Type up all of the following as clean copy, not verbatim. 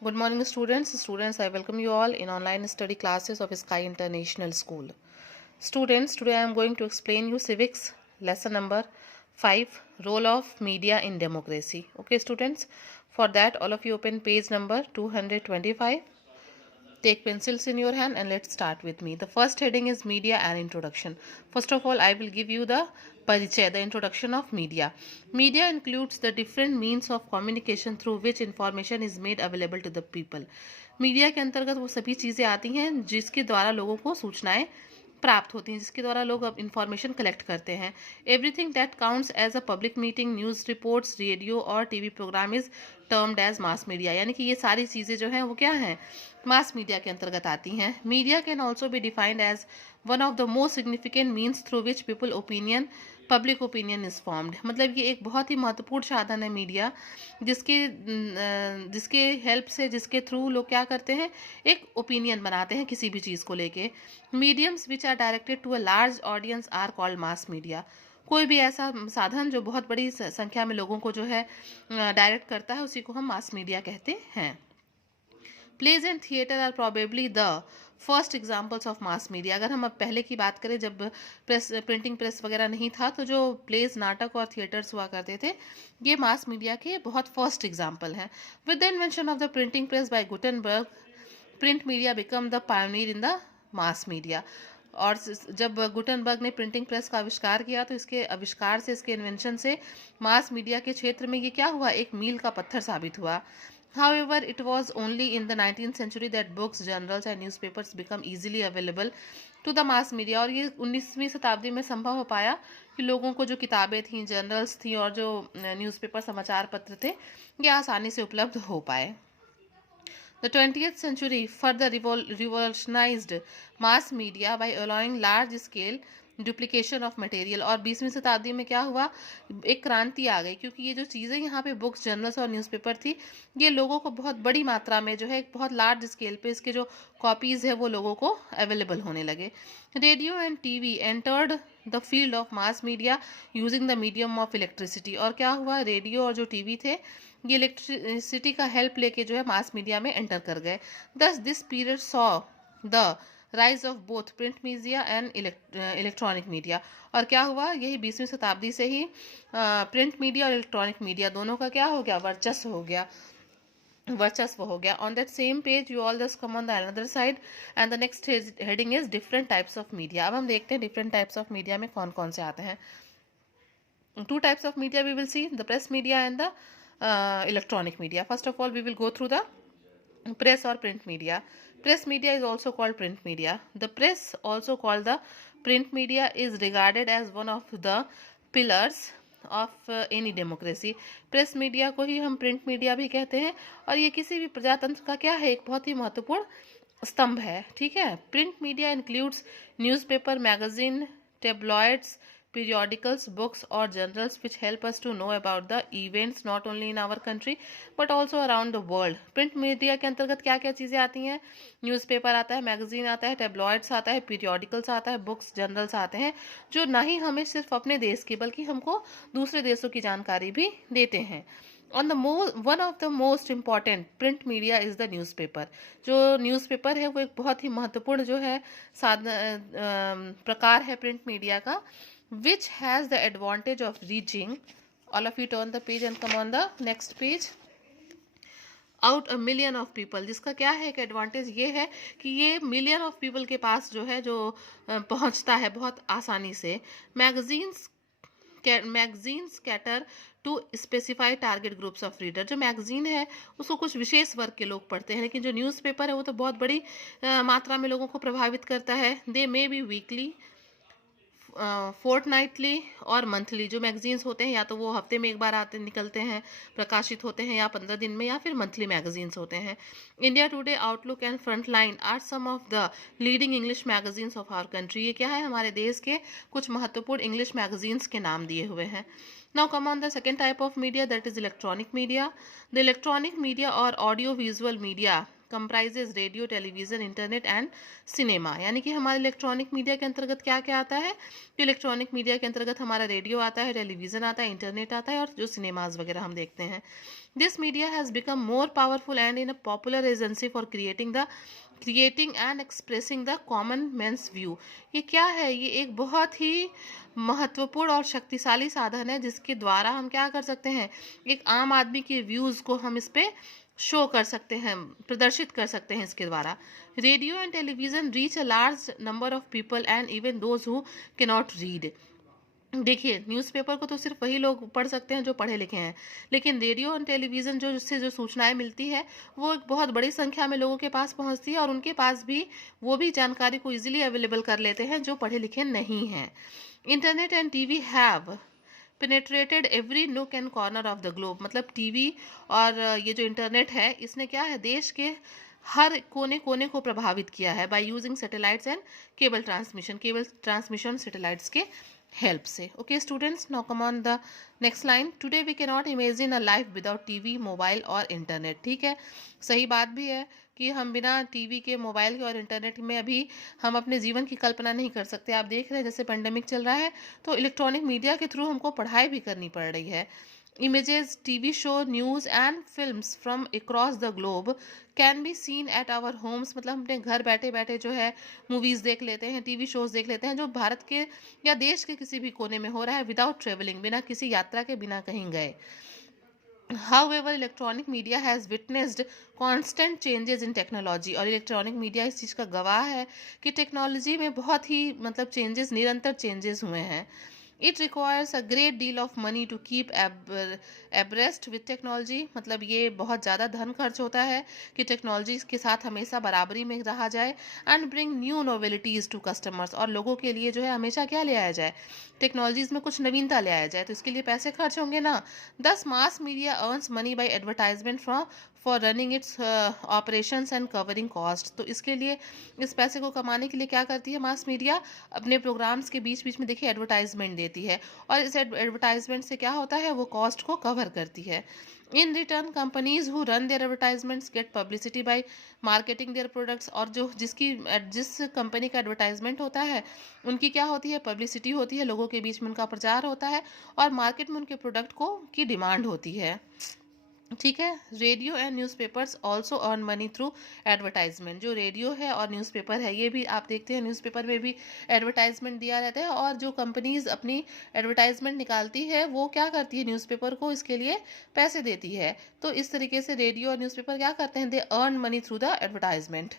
Good morning, students. Students, I welcome you all in online study classes of Sky International School. Students, today I am going to explain you civics lesson number 5, role of media in democracy. Okay, students. For that, all of you open page number 225. Take pencils in your hand and let's start with me. The first heading is media and introduction. First of all, I will give you the परिचय, the introduction of media. Media includes the different means of communication through which information is made available to the people. Media के अंतर्गत वो सभी चीज़ें आती हैं जिसके द्वारा लोगों को सूचनाएं प्राप्त होती हैं, जिसके द्वारा लोग अब इंफॉर्मेशन कलेक्ट करते हैं. Everything that counts as a public meeting, news reports, radio और TV programme is termed as mass media. यानी कि ये सारी चीज़ें जो हैं वो क्या हैं, मास मीडिया के अंतर्गत आती हैं. Media can also be defined as one of the most significant means through which public opinion is formed. मतलब ये एक बहुत ही महत्वपूर्ण साधन है मीडिया, जिसके हेल्प से, जिसके थ्रू लोग क्या करते हैं, एक ओपिनियन बनाते हैं किसी भी चीज़ को लेके. Mediums which are directed to a large audience are called mass media. कोई भी ऐसा साधन जो बहुत बड़ी संख्या में लोगों को जो है डायरेक्ट करता है, उसी को हम मास मीडिया कहते हैं. Plays and theatre are probably the first examples of mass media. अगर हम अब पहले की बात करें, जब प्रिंटिंग प्रेस वगैरह नहीं था, तो जो प्लेज, नाटक और थिएटर्स हुआ करते थे, ये मास मीडिया के बहुत फर्स्ट एग्जाम्पल हैं. With the invention of the printing press by Gutenberg, print media become the pioneer in the mass media. और जब गुटेनबर्ग ने प्रिंटिंग प्रेस का आविष्कार किया, तो इसके आविष्कार से, इसके इन्वेंशन से मास मीडिया के क्षेत्र में ये क्या हुआ, एक मील का पत्थर साबित हुआ. However, it was only in the 19th century that books, journals and newspapers become easily available to the mass media. और ये 19वीं शताब्दी में संभव हो पाया कि लोगों को जो किताबें थीं, जर्नल्स थी और जो न्यूज़पेपर, समाचार पत्र थे, ये आसानी से उपलब्ध हो पाए. The 20th century further revolutionized mass media by allowing large scale duplication of material. और 20वीं शताब्दी में क्या हुआ, एक क्रांति आ गई, क्योंकि ये जो चीज़ें यहाँ पे बुक्स, जर्नल्स और न्यूज़पेपर थी, ये लोगों को बहुत बड़ी मात्रा में जो है, एक बहुत लार्ज स्केल पे इसके जो कॉपीज़ है वो लोगों को अवेलेबल होने लगे. Radio and TV entered the field of mass media using the medium of electricity. और क्या हुआ, रेडियो और जो टीवी थे, ये इलेक्ट्रिसिटी का हेल्प लेके जो है मास मीडिया में एंटर कर गए. दस this period saw the rise of both print media and electronic media. और क्या हुआ, यही 20वीं शताब्दी से ही प्रिंट मीडिया और इलेक्ट्रॉनिक मीडिया दोनों का क्या हो गया, वर्चस्व हो गया. On that same page you all just come on the another side and the next heading is different types of media. अब हम देखते हैं डिफरेंट टाइप्स ऑफ मीडिया में कौन कौन से आते हैं. 2 types of media we will see, the press media and the electronic media. First of all, we will go through the press or print media. Press media is also called print media. The press, also called the print media, is regarded as one of the pillars of any democracy. Press media को ही हम print media भी कहते हैं, और ये किसी भी प्रजातंत्र का क्या है, एक बहुत ही महत्वपूर्ण स्तंभ है. ठीक है. Print media includes newspaper, magazine, tabloids, periodicals, books or journals which help us to know about the events not only in our country but also around the world. Print media के अंतर्गत क्या क्या चीज़ें आती हैं, न्यूज़पेपर आता है, magazine आता है, टेबलॉइड्स आता है, पीरियोडिकल्स आता है, बुक्स, जर्नल्स आते हैं, जो ना ही हमें सिर्फ अपने देश की बल्कि हमको दूसरे देशों की जानकारी भी देते हैं. On the one of the most important print media is the newspaper. जो न्यूज़पेपर है वो एक बहुत ही महत्वपूर्ण जो है प्रकार है प्रिंट मीडिया का, which has the advantage of reaching, all of you turn the page and come on the next page, out a million of people. जिसका क्या है, एक एडवांटेज ये है कि ये मिलियन ऑफ पीपल के पास जो है, जो पहुंचता है बहुत आसानी से. Magazines cater to specify target groups of reader. जो मैगजीन है उसको कुछ विशेष वर्ग के लोग पढ़ते हैं, लेकिन जो न्यूज़पेपर है वो तो बहुत बड़ी मात्रा में लोगों को प्रभावित करता है. दे मे बी वीकली, फोर्टनाइटली और मंथली. जो मैगजीन्स होते हैं या तो वो हफ्ते में एक बार निकलते हैं, प्रकाशित होते हैं, या 15 दिन में, या फिर मंथली मैगजीन्स होते हैं. India Today, Outlook and Frontline are some of the leading English magazines of our country. ये क्या है, हमारे देश के कुछ महत्वपूर्ण इंग्लिश मैगजीन्स के नाम दिए हुए हैं. Now come on the second type of media, that is electronic media. The electronic media or audio visual media comprises radio, television, internet and cinema. यानी कि हमारे इलेक्ट्रॉनिक मीडिया के अंतर्गत क्या क्या आता है? तो इलेक्ट्रॉनिक मीडिया के अंतर्गत हमारा रेडियो आता है, टेलीविजन आता है, इंटरनेट आता है और जो सिनेमाज वगैरह हम देखते हैं। This media has become more powerful and in a popular agency for creating and expressing the common man's view. ये क्या है? ये एक बहुत ही महत्वपूर्ण और शक्तिशाली साधन है जिसके द्वारा हम क्या कर सकते हैं, एक आम आदमी के व्यूज़ को हम इस पे शो कर सकते हैं, प्रदर्शित कर सकते हैं इसके द्वारा। Radio and television reach a large number of people and even those who can not read. देखिए, न्यूज़पेपर को तो सिर्फ वही लोग पढ़ सकते हैं जो पढ़े लिखे हैं, लेकिन रेडियो और टेलीविज़न जो जिससे जो सूचनाएं मिलती है वो एक बहुत बड़ी संख्या में लोगों के पास पहुंचती है और उनके पास भी वो भी जानकारी को इजीली अवेलेबल कर लेते हैं जो पढ़े लिखे नहीं हैं। Internet and TV have penetrated every nook and corner of the globe. मतलब टीवी और ये जो इंटरनेट है इसने क्या है, देश के हर कोने कोने को प्रभावित किया है by using satellites and cable transmission satellites के help से। Okay students, now come on the next line. Today we cannot imagine a life without TV, mobile और इंटरनेट। ठीक है, सही बात भी है कि हम बिना टीवी के, मोबाइल के और इंटरनेट में अभी हम अपने जीवन की कल्पना नहीं कर सकते। आप देख रहे हैं जैसे पेंडेमिक चल रहा है तो इलेक्ट्रॉनिक मीडिया के थ्रू हमको पढ़ाई भी करनी पड़ रही है। Images, TV show, news and films from across the globe can be seen at our homes। मतलब हम अपने घर बैठे बैठे जो है मूवीज़ देख लेते हैं, टीवी शोज़ देख लेते हैं जो भारत के या देश के किसी भी कोने में हो रहा है, विदाउट ट्रेवलिंग, बिना किसी यात्रा के, बिना कहीं गए। However, electronic media has witnessed constant changes in technology। और इलेक्ट्रॉनिक मीडिया इस चीज़ का गवाह है कि टेक्नोलॉजी में बहुत ही मतलब चेंजेस, निरंतर चेंजेस हुए हैं। It requires a great deal of money to keep abreast with technology. मतलब ये बहुत ज़्यादा धन खर्च होता है कि टेक्नोलॉजी के साथ हमेशा बराबरी में रहा जाए। And bring new novelties to customers. और लोगों के लिए जो है हमेशा क्या ले आया जाए, टेक्नोलॉजीज़ में कुछ नवीनता ले आया जाए, तो इसके लिए पैसे खर्च होंगे ना। दस mass media earns money by advertisement from for running it's operations and covering cost. तो इसके लिए, इस पैसे को कमाने के लिए क्या करती है मास मीडिया, अपने प्रोग्राम्स के बीच बीच में देखिए एडवर्टाइजमेंट देती है और इस एडवर्टाइजमेंट से क्या होता है, वो कॉस्ट को कवर करती है। In return companies who run their advertisements get publicity by marketing their products. और जो जिस कंपनी का एडवर्टाइजमेंट होता है उनकी क्या होती है, पब्लिसिटी होती है, लोगों के बीच में उनका प्रचार होता है और मार्केट में उनके प्रोडक्ट को की डिमांड होती है। ठीक है, radio and newspapers also earn money through advertisement. जो रेडियो है और न्यूज़पेपर है ये भी आप देखते हैं, न्यूज़पेपर में भी एडवर्टाइजमेंट दिया रहता है और जो कंपनीज अपनी एडवर्टाइजमेंट निकालती है वो क्या करती है, न्यूज़पेपर को इसके लिए पैसे देती है। तो इस तरीके से रेडियो और न्यूज़पेपर क्या करते हैं, they earn money through the advertisement.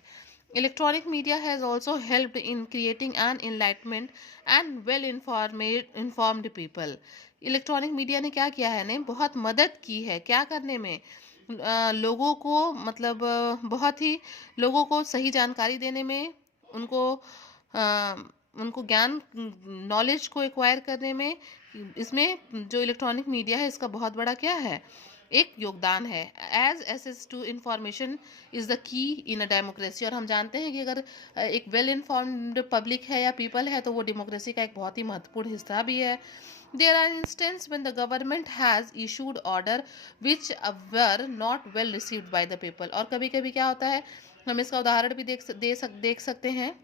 Electronic media has also helped in creating an enlightenment and well informed people। Electronic media ने क्या किया है, ने बहुत मदद की है क्या करने में, लोगों को मतलब बहुत ही लोगों को सही जानकारी देने में, उनको अ, उनको ज्ञान, नॉलेज को एक्वायर करने में। इसमें जो इलेक्ट्रॉनिक मीडिया है इसका बहुत बड़ा क्या है, एक योगदान है। As access to information is the key in a democracy. और हम जानते हैं कि अगर एक वेल इन्फॉर्म्ड पब्लिक है या पीपल है तो वो डेमोक्रेसी का एक बहुत ही महत्वपूर्ण हिस्सा भी है। There are instances when the government has issued order which were not well received by the people. और कभी कभी क्या होता है, हम इसका उदाहरण भी देख सकते हैं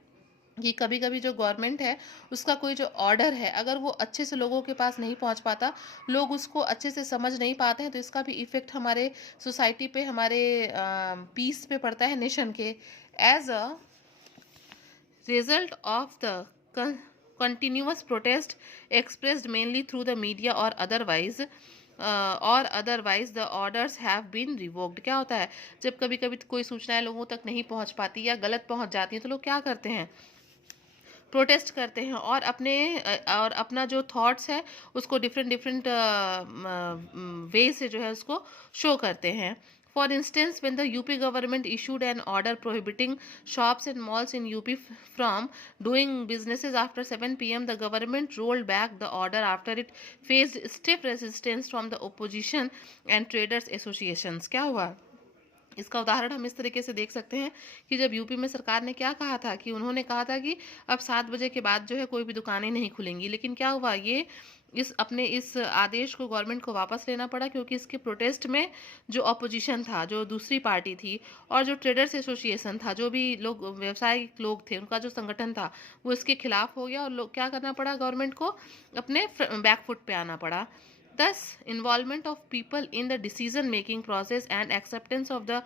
कि कभी कभी जो गवर्नमेंट है उसका कोई जो ऑर्डर है अगर वो अच्छे से लोगों के पास नहीं पहुंच पाता, लोग उसको अच्छे से समझ नहीं पाते हैं, तो इसका भी इफेक्ट हमारे सोसाइटी पे, हमारे पीस पे पड़ता है, नेशन के। As a result of the continuous protest expressed mainly through the media or otherwise the orders have been revoked। क्या होता है, जब कभी कभी कोई सूचनाएं लोगों तक नहीं पहुंच पाती या गलत पहुंच जाती है तो लोग क्या करते हैं, प्रोटेस्ट करते हैं और अपना जो थॉट्स है उसको डिफरेंट डिफरेंट वे से जो है उसको शो करते हैं। For instance when the UP government issued N order prohibiting shops and malls in UP from doing businesses after 7 PM, the government rolled back the order after it faced stiff resistance from the opposition and traders associations. क्या हुआ, इसका उदाहरण हम इस तरीके से देख सकते हैं कि जब यूपी में सरकार ने क्या कहा था कि उन्होंने कहा था कि अब 7 बजे के बाद जो है कोई भी दुकानें नहीं खुलेंगी, लेकिन क्या हुआ, ये इस आदेश को गवर्नमेंट को वापस लेना पड़ा, क्योंकि इसके प्रोटेस्ट में जो अपोजिशन था, जो दूसरी पार्टी थी, और जो ट्रेडर्स एसोसिएशन था, जो भी लोग व्यवसायिक लोग थे, उनका जो संगठन था, वो इसके खिलाफ हो गया और लोग क्या करना पड़ा, गवर्नमेंट को अपने बैकफुट पे आना पड़ा। Thus, involvement of people in the decision making process and acceptance of the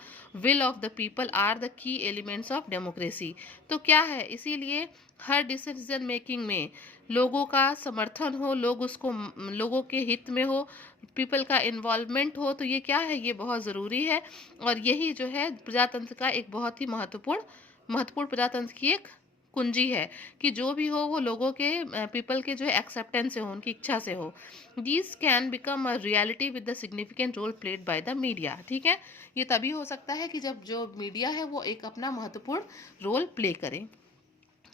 will of the people are the key elements of democracy. तो क्या है, इसीलिए हर डिसीजन मेकिंग में लोगों का समर्थन हो, लोगों के हित में हो, पीपल का इन्वॉल्वमेंट हो, तो ये क्या है, ये बहुत ज़रूरी है। और यही जो है प्रजातंत्र का एक बहुत ही महत्वपूर्ण प्रजातंत्र की एक कुंजी है, कि जो भी हो वो लोगों के पीपल के जो है एक्सेप्टेंस से हो, उनकी इच्छा से हो। These can become a reality with the significant role played by the media. ठीक है, ये तभी हो सकता है कि जब जो मीडिया है वो एक अपना महत्वपूर्ण रोल प्ले करे।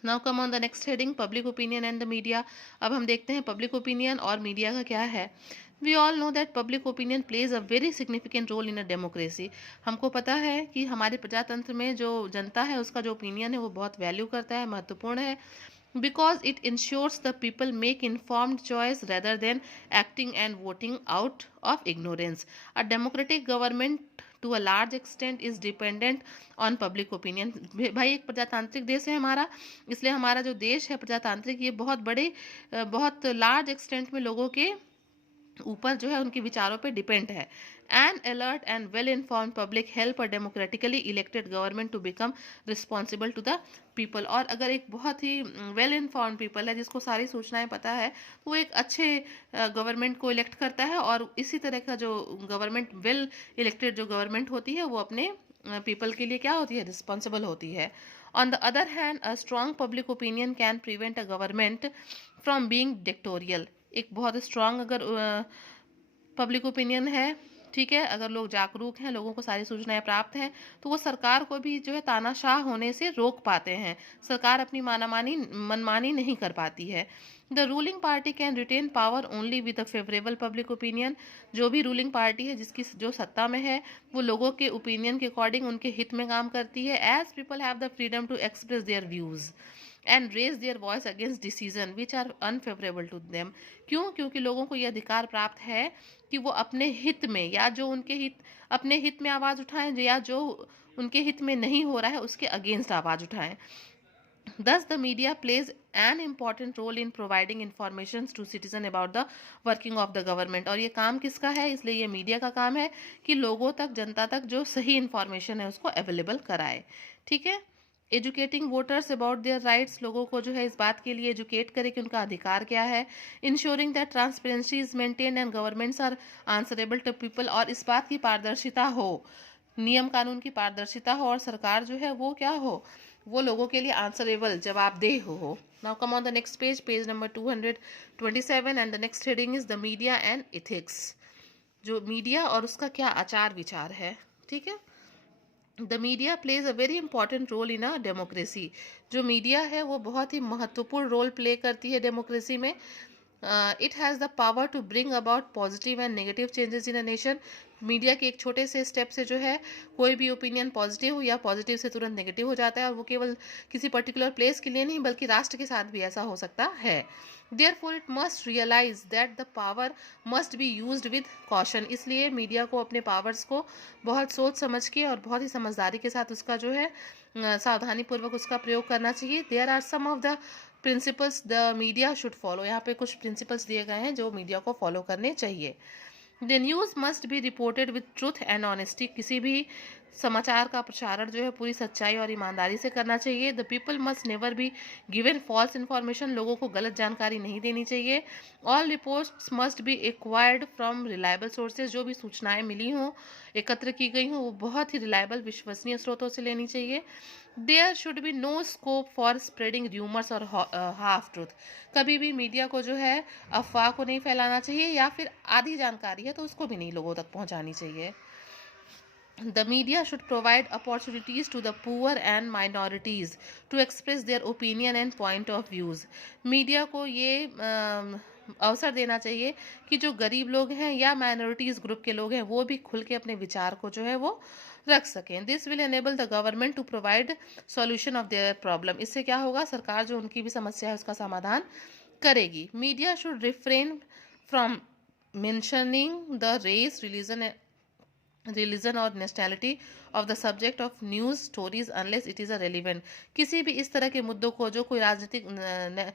Now come on the next heading, public opinion and the media. अब हम देखते हैं पब्लिक ओपिनियन और मीडिया का क्या है। We all know that public opinion plays a very significant role in a democracy. हमको पता है कि हमारे प्रजातंत्र में जो जनता है उसका जो ओपिनियन है वो बहुत वैल्यू करता है, महत्वपूर्ण है, because it ensures the people make informed choice rather than acting and voting out of ignorance. A democratic government to a large extent is dependent on public opinion. भाई एक प्रजातांत्रिक देश है हमारा, इसलिए हमारा जो देश है प्रजातांत्रिक, ये बहुत लार्ज एक्सटेंट में लोगों के ऊपर जो है उनके विचारों पे डिपेंड है। An alert and well informed public help a democratically elected government to become responsible to the people. और अगर एक बहुत ही वेल इन्फॉर्म्ड पीपल है जिसको सारी सूचनाएं पता है, तो वो एक अच्छे गवर्नमेंट को इलेक्ट करता है, और इसी तरह का जो गवर्नमेंट, वेल इलेक्टेड जो गवर्नमेंट होती है, वो अपने पीपल के लिए क्या होती है, रिस्पॉन्सिबल होती है। On the other hand, a strong public opinion can prevent a government from being dictatorial. एक बहुत स्ट्रांग अगर पब्लिक ओपिनियन है, ठीक है, अगर लोग जागरूक हैं, लोगों को सारी सूचनाएं प्राप्त हैं, तो वो सरकार को भी जो है तानाशाह होने से रोक पाते हैं। सरकार अपनी मनमानी नहीं कर पाती है। The ruling party can retain power only with a favourable public opinion. जो भी रूलिंग पार्टी है, जिसकी जो सत्ता में है, वो लोगों के ओपिनियन के अकॉर्डिंग उनके हित में काम करती है। As people have the freedom to express their views and raise their voice against decision which are unfavourable to them. क्यों? क्योंकि लोगों को यह अधिकार प्राप्त है कि वो अपने हित में, या जो अपने हित में आवाज़ उठाएं, या जो उनके हित में नहीं हो रहा है उसके अगेंस्ट आवाज़ उठाएं। Thus, the media plays an important role in providing information to citizen about the working of the government। और ये काम किसका है? इसलिए ये मीडिया का काम है कि लोगों तक, जनता तक जो सही इंफॉर्मेशन है उसको अवेलेबल कराए। ठीक है, educating voters about their rights. लोगों को जो है इस बात के लिए एजुकेट करे कि उनका अधिकार क्या है। Ensuring that transparency is maintain and governments are answerable to people. और इस बात की पारदर्शिता हो, नियम कानून की पारदर्शिता हो, और सरकार जो है वो क्या हो, वो लोगों के लिए आंसरेबल, जवाबदेह हो। Now come on the next page, page number 227, and the next heading is the media and ethics. जो मीडिया और उसका क्या आचार विचार है। ठीक है, the media plays a very important role in a democracy. जो मीडिया है वो बहुत ही महत्वपूर्ण रोल प्ले करती है डेमोक्रेसी में। It has the power to bring about positive and negative changes in a nation. Media के एक छोटे से स्टेप से जो है कोई भी ओपिनियन पॉजिटिव या पॉजिटिव से तुरंत नेगेटिव हो जाता है, और वो केवल किसी पर्टिकुलर प्लेस के लिए नहीं बल्कि राष्ट्र के साथ भी ऐसा हो सकता है। Therefore, it must realize that the power must be used with caution। इसलिए मीडिया को अपने पावर्स को बहुत सोच समझ के और बहुत ही समझदारी के साथ उसका जो है सावधानी पूर्वक उसका प्रयोग करना चाहिए। There are some of the principles the media should follow। यहाँ पे कुछ प्रिंसिपल्स दिए गए हैं जो मीडिया को फॉलो करने चाहिए। The news must be reported with truth and honesty. किसी भी समाचार का प्रसारण जो है पूरी सच्चाई और ईमानदारी से करना चाहिए। The people must never be given false information. लोगों को गलत जानकारी नहीं देनी चाहिए। All reports must be acquired from reliable sources. जो भी सूचनाएं मिली हों, एकत्र की गई हों, वो बहुत ही रिलायबल, विश्वसनीय स्रोतों से लेनी चाहिए। There should be no scope for spreading rumours or half truth. कभी भी मीडिया को जो है अफवाह को नहीं फैलाना चाहिए, या फिर आधी जानकारी है तो उसको भी नहीं लोगों तक पहुंचानी चाहिए। The media should provide opportunities to the poor and minorities to express their opinion and point of views। Media को ये अवसर देना चाहिए कि जो गरीब लोग हैं या माइनॉरिटीज़ ग्रुप के लोग हैं वो भी खुल के अपने विचार को जो है वो रख सकें। This will enable the government to provide solution of their problem. इससे क्या होगा, सरकार जो उनकी भी समस्या है उसका समाधान करेगी। Media should refrain from mentioning the race, religion और nationality of the subject of news stories unless it is a relevant। किसी भी इस तरह के मुद्दों को, जो कोई राजनीतिक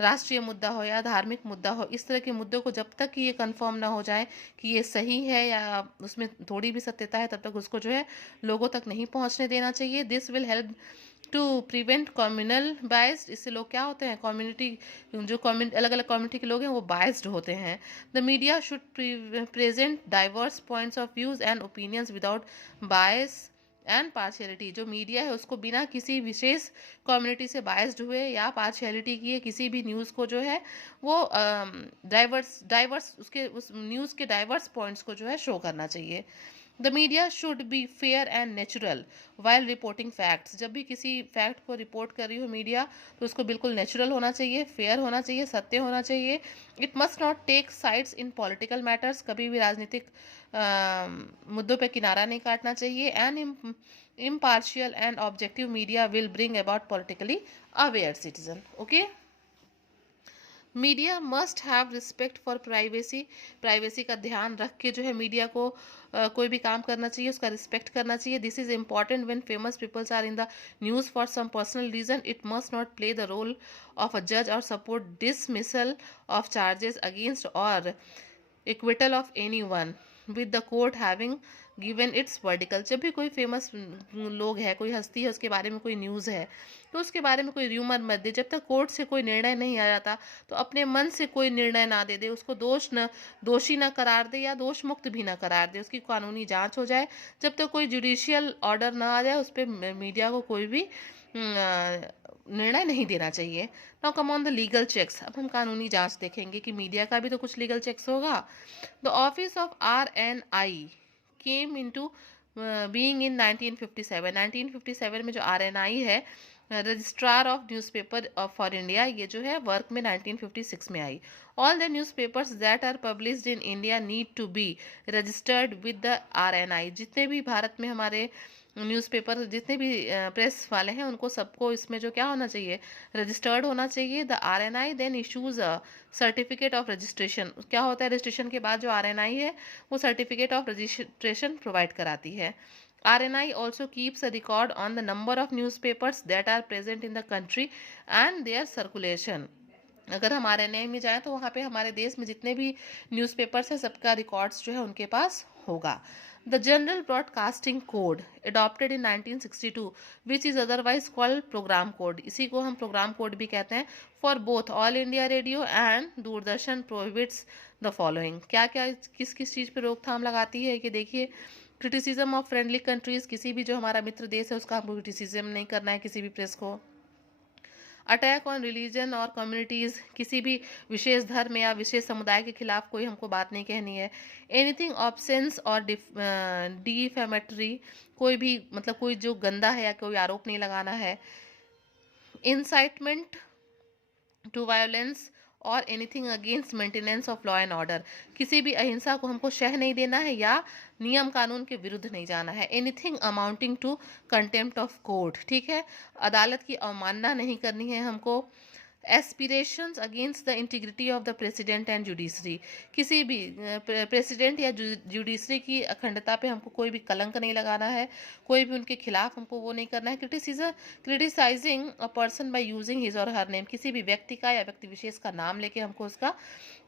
राष्ट्रीय मुद्दा हो या धार्मिक मुद्दा हो, इस तरह के मुद्दों को जब तक कि ये कंफर्म ना हो जाए कि ये सही है या उसमें थोड़ी भी सत्यता है, तब तक उसको जो है लोगों तक नहीं पहुंचने देना चाहिए। This will help to prevent communal biased. इससे लोग क्या होते हैं, कम्युनिटी जो कम्युनिटी अलग अलग कम्युनिटी के लोग हैं वो बायस्ड होते हैं। The media should present diverse points of views and opinions without bias and partiality. जो मीडिया है उसको बिना किसी विशेष कम्युनिटी से बायस्ड हुए या पार्शियलिटी किए किसी भी न्यूज़ को जो है वो डाइवर्स उसके उस न्यूज़ के डाइवर्स पॉइंट्स को जो है शो करना चाहिए। The media should be fair and natural while reporting facts. जब भी किसी फैक्ट को रिपोर्ट कर रही हो मीडिया, तो उसको बिल्कुल नेचुरल होना चाहिए, फेयर होना चाहिए, सत्य होना चाहिए। It must not take sides in political matters. कभी भी राजनीतिक मुद्दों पे किनारा नहीं काटना चाहिए। And impartial and objective media will bring about politically aware citizen। okay, media must have respect for privacy. Privacy का ध्यान रख के जो है मीडिया को कोई भी काम करना चाहिए, उसका रिस्पेक्ट करना चाहिए। This is important when famous peoples are in the news for some personal reason. It must not play the role of a जज or support dismissal of charges against or acquittal of any one with the court having given its verdict. जब भी कोई famous लोग है, कोई हस्ती है, उसके बारे में कोई न्यूज़ है, तो उसके बारे में कोई र्यूमर मत दे। जब तक कोर्ट से कोई निर्णय नहीं आ जाता, तो अपने मन से कोई निर्णय ना दे उसको दोषी ना करार दे या दोष मुक्त भी ना करार दे। उसकी कानूनी जांच हो जाए। जब तक कोई जुडिशियल ऑर्डर ना आ जाए, उस पर मीडिया को कोई भी निर्णय नहीं देना चाहिए। Now come on the legal checks. अब हम कानूनी जांच देखेंगे कि मीडिया का भी तो कुछ लीगल चेक्स होगा। The office of RNI came into being in 1957। 1957 में जो RNI है, registrar of newspaper for India, ये जो है वर्क में 1956 में आई। All the newspapers that are published in India need to be registered with the RNI। जितने भी भारत में हमारे न्यूज़पेपर, जितने भी प्रेस वाले हैं, उनको सबको इसमें जो क्या होना चाहिए, रजिस्टर्ड होना चाहिए। The RNI then issues a certificate of registration. क्या होता है, रजिस्ट्रेशन के बाद जो RNI है वो सर्टिफिकेट ऑफ रजिस्ट्रेशन प्रोवाइड कराती है। RNI also keeps a record on the number of newspapers that are present in the country and their circulation। अगर हम RNI में जाएं तो वहाँ पे हमारे देश में जितने भी न्यूज़पेपर्स हैं सबका रिकॉर्ड्स जो है उनके पास होगा। The general broadcasting code adopted in 1962 which is otherwise called programme code. इसी को हम प्रोग्राम कोड भी कहते हैं। For both All India Radio and Doordarshan prohibits the following. क्या क्या किस किस चीज़ पे रोकथाम लगाती है, कि देखिए, क्रिटिसिज्म ऑफ फ्रेंडली कंट्रीज। किसी भी जो हमारा मित्र देश है उसका हमको क्रिटिसिज्म नहीं करना है किसी भी प्रेस को। अटैक ऑन रिलीजन और कम्युनिटीज़। किसी भी विशेष धर्म या विशेष समुदाय के खिलाफ कोई हमको बात नहीं कहनी है। एनीथिंग ऑब्सेंस और डिफेमेटरी। कोई भी मतलब कोई जो गंदा है या कोई आरोप नहीं लगाना है। इंसाइटमेंट टू वायोलेंस और anything against maintenance of law and order. किसी भी अहिंसा को हमको शह नहीं देना है या नियम कानून के विरुद्ध नहीं जाना है। Anything amounting to contempt of court. ठीक है, अदालत की अवमानना नहीं करनी है हमको। Aspirations against the integrity of the president and judiciary. किसी भी प्रेसिडेंट या जुडिशरी की अखंडता पे हमको कोई भी कलंक नहीं लगाना है, कोई भी उनके खिलाफ हमको वो नहीं करना है। Criticising a person by using his or her name. किसी भी व्यक्ति का या व्यक्ति विशेष का नाम लेके हमको उसका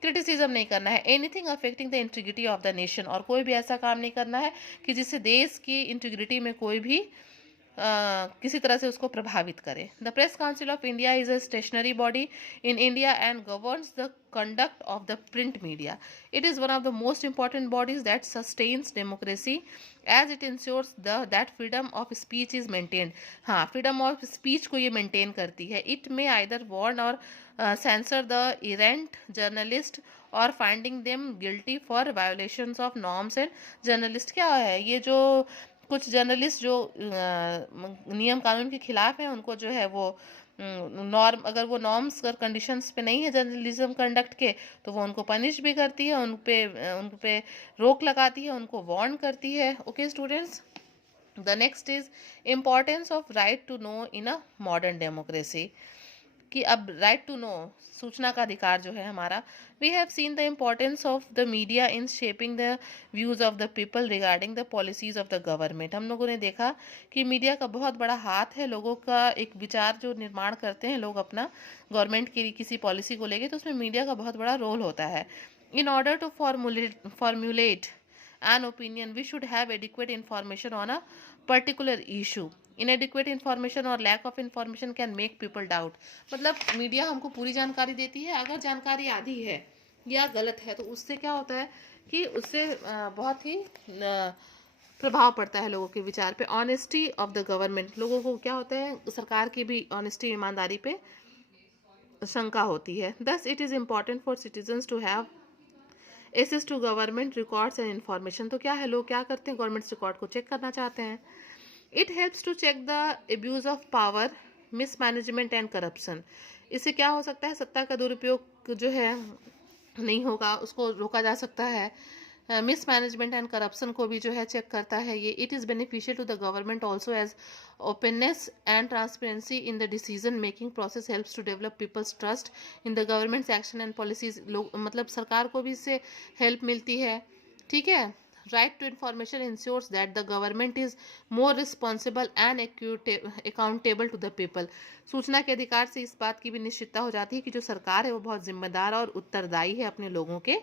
क्रिटिसिज्म नहीं करना है। Anything affecting the integrity of the nation. और कोई भी ऐसा काम नहीं करना है कि जिससे देश की इंटीग्रिटी में कोई भी किसी तरह से उसको प्रभावित करे। The Press Council of India is a stationary body in India and governs the conduct of the print media. It is one of the most important bodies that sustains democracy as it ensures that freedom of speech is maintained. हाँ, freedom of speech को ये maintain करती है। It may either warn or censor the errant journalist or finding them guilty for violations of norms and journalist। क्या है ये, जो कुछ जर्नलिस्ट जो नियम कानून के खिलाफ हैं उनको जो है वो नॉर्म, अगर वो नॉर्म्स और कंडीशंस पे नहीं है जर्नलिज्म कंडक्ट के, तो वो उनको पनिश भी करती है, उन पे रोक लगाती है, उनको वार्न करती है। Okay students, the next is importance of right to know in a modern democracy. कि अब राइट टू नो, सूचना का अधिकार जो है हमारा, we have seen the importance of the media in shaping the views of the people regarding the policies of the government. हम लोगों ने देखा कि मीडिया का बहुत बड़ा हाथ है, लोगों का एक विचार जो निर्माण करते हैं लोग अपना गवर्नमेंट की किसी पॉलिसी को लेके, तो उसमें मीडिया का बहुत बड़ा रोल होता है। In order to formulate an opinion, we should have adequate information on a particular issue. Inadequate information or lack of information can make people doubt. मतलब मीडिया हमको पूरी जानकारी देती है, अगर जानकारी आधी है या गलत है तो उससे क्या होता है कि उससे बहुत ही प्रभाव पड़ता है लोगों के विचार पे। ऑनेस्टी ऑफ द गवर्नमेंट, लोगों को क्या होता है, सरकार की भी ऑनेस्टी, ईमानदारी पे शंका होती है। Thus it is important for citizens to have access to government records and information. तो क्या है, लोग क्या करते हैं, गवर्नमेंट रिकॉर्ड को चेक करना चाहते हैं। It helps to check the abuse of power, mismanagement and corruption. इससे क्या हो सकता है, सत्ता का दुरुपयोग जो है नहीं होगा, उसको रोका जा सकता है। मिसमैनेजमेंट एंड करप्शन को भी जो है चेक करता है ये। It is beneficial to the government also as openness and transparency in the decision making process helps to develop people's trust in the government's action and policies. लोग मतलब सरकार को भी इससे हेल्प मिलती है, ठीक है। Right to information ensures that the government is more responsible and accountable to the people. सूचना के अधिकार से इस बात की भी निश्चितता हो जाती है कि जो सरकार है वो बहुत जिम्मेदार और उत्तरदायी है अपने लोगों के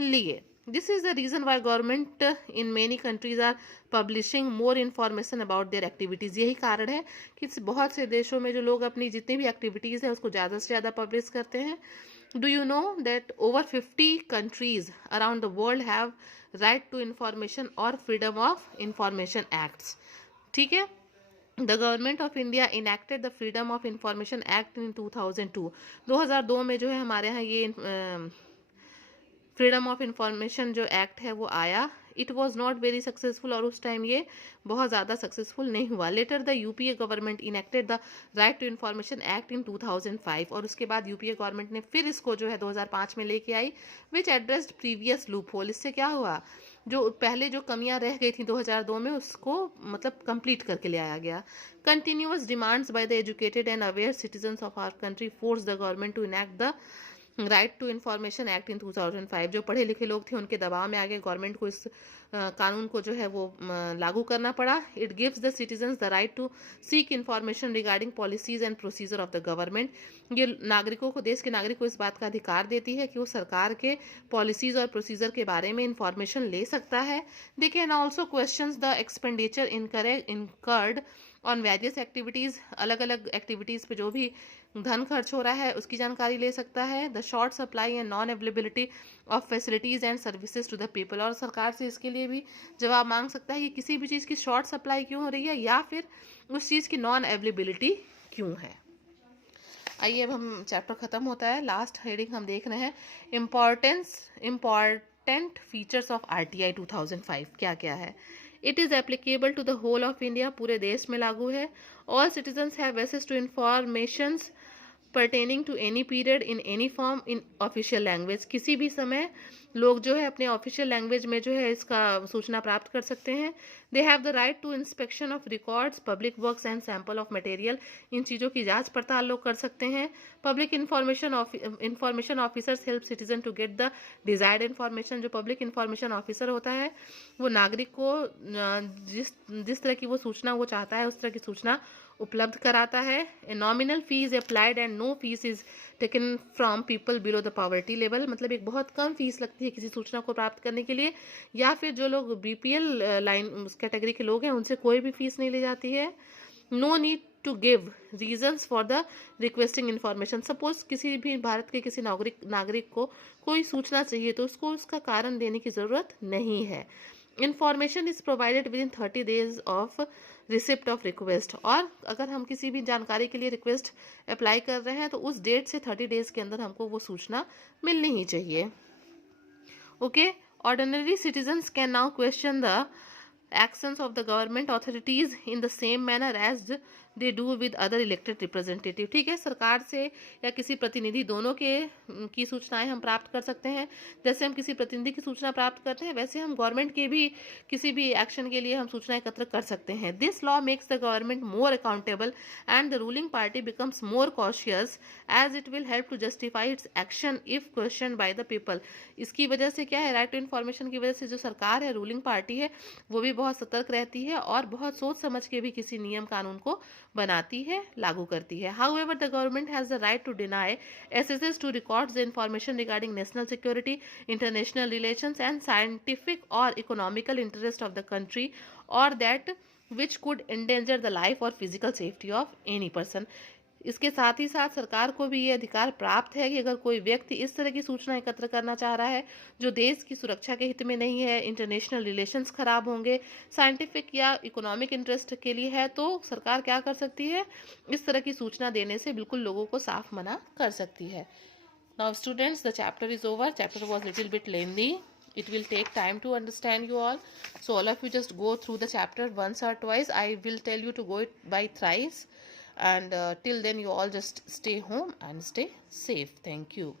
लिए। This is the reason why government in many countries are publishing more information about their activities. यही कारण है कि बहुत से देशों में जो लोग अपनी जितनी भी एक्टिविटीज़ है उसको ज़्यादा से ज़्यादा पब्लिश करते हैं। Do you know that over 50 countries around the world have right to information or freedom of information acts? ठीक है। The government of India enacted the Freedom of Information Act in 2002. 2002 में जो है हमारे यहाँ ये फ्रीडम ऑफ इंफॉर्मेशन जो act है वो आया। It was not very successful, और उस टाइम ये बहुत ज़्यादा सक्सेसफुल नहीं हुआ। Later the UPA government enacted the right to information act in 2005, और उसके बाद यूपीए गवर्नमेंट ने फिर इसको जो है 2005 में लेके आई, विच एड्रेस्ड प्रीवियस लूप होल। इससे क्या हुआ, जो पहले जो कमियां रह गई थी 2002 में उसको मतलब कंप्लीट करके ले आया गया। Continuous demands by the educated and aware citizens of our country force the government to enact the right to information act in 2005। जो पढ़े लिखे लोग थे उनके दबाव में आगे गवर्नमेंट को इस कानून को जो है वो लागू करना पड़ा। It gives the citizens the right to seek information regarding policies and procedure of the government. ये नागरिकों को, देश के नागरिक को इस बात का अधिकार देती है कि वो सरकार के पॉलिसीज और प्रोसीजर के बारे में इंफॉर्मेशन ले सकता है। They can also question the expenditure incurred on various activities. अलग अलग एक्टिविटीज़ पे जो भी धन खर्च हो रहा है उसकी जानकारी ले सकता है। The short supply and non availability of facilities and services to the people, और सरकार से इसके लिए भी जवाब मांग सकता है कि किसी भी चीज़ की शॉर्ट सप्लाई क्यों हो रही है या फिर उस चीज़ की नॉन अवेलेबिलिटी क्यों है। आइए अब हम चैप्टर ख़त्म होता है, लास्ट हेडिंग हम देख रहे हैं इम्पॉर्टेंट फीचर्स ऑफ RTI 2005 क्या क्या है। It is applicable to the whole of India, पूरे देश में लागू है। All citizens have access to informations pertaining to any period in any form in official language। किसी भी समय लोग जो है अपने ऑफिशियल लैंग्वेज में जो है इसका सूचना प्राप्त कर सकते हैं। They have the right to inspection of records, public works and sample of material. इन चीज़ों की जांच पड़ताल लोग कर सकते हैं। Public information officers help citizen to get the desired information. जो पब्लिक इंफॉर्मेशन ऑफिसर होता है वो नागरिक को जिस तरह की वो सूचना वो चाहता है उस तरह की सूचना उपलब्ध कराता है। A nominal fee applied and no fee is taken from people below the poverty level. मतलब एक बहुत कम फीस लगती है किसी सूचना को प्राप्त करने के लिए, या फिर जो लोग BPL लाइन कैटेगरी के लोग हैं उनसे कोई भी फीस नहीं ली जाती है। No need to give reasons for the requesting information. Suppose किसी भी भारत के किसी नागरिक को कोई सूचना चाहिए तो उसको उसका कारण देने की ज़रूरत नहीं है। Information is provided with in 30 days of receipt of request, और अगर हम किसी भी जानकारी के लिए रिक्वेस्ट अप्लाई कर रहे हैं तो उस डेट से 30 days के अंदर हमको वो सूचना मिलनी ही चाहिए। Okay, ordinary citizens can now question the actions of the government authorities in the same manner as they do with other elected representative. ठीक है, सरकार से या किसी प्रतिनिधि दोनों के की सूचनाएं हम प्राप्त कर सकते हैं। जैसे हम किसी प्रतिनिधि की सूचना प्राप्त करते हैं, वैसे हम गवर्नमेंट के भी किसी भी एक्शन के लिए हम सूचना एकत्र कर सकते हैं। This law makes the government more accountable and the ruling party becomes more cautious as it will help to justify its action if question by the people. इसकी वजह से क्या है, राइट टू इन्फॉर्मेशन की वजह से जो सरकार है, रूलिंग पार्टी है, वो भी बहुत सतर्क रहती है और बहुत सोच समझ के भी किसी नियम कानून को बनाती है, लागू करती है। However, the government has the right to deny access to records, the information regarding national security, international relations, and scientific or economical interest of the country, or that which could endanger the life or physical safety of any person. इसके साथ ही साथ सरकार को भी ये अधिकार प्राप्त है कि अगर कोई व्यक्ति इस तरह की सूचना एकत्र करना चाह रहा है जो देश की सुरक्षा के हित में नहीं है, इंटरनेशनल रिलेशंस खराब होंगे, साइंटिफिक या इकोनॉमिक इंटरेस्ट के लिए है, तो सरकार क्या कर सकती है, इस तरह की सूचना देने से बिल्कुल लोगों को साफ मना कर सकती है। Now students, the chapter is over. Chapter was little bit lengthy. It will take time to understand you all. So all of you just go through the chapter once or twice. I will tell you to go it by thrice. And till then you all just stay home and stay safe. Thank you.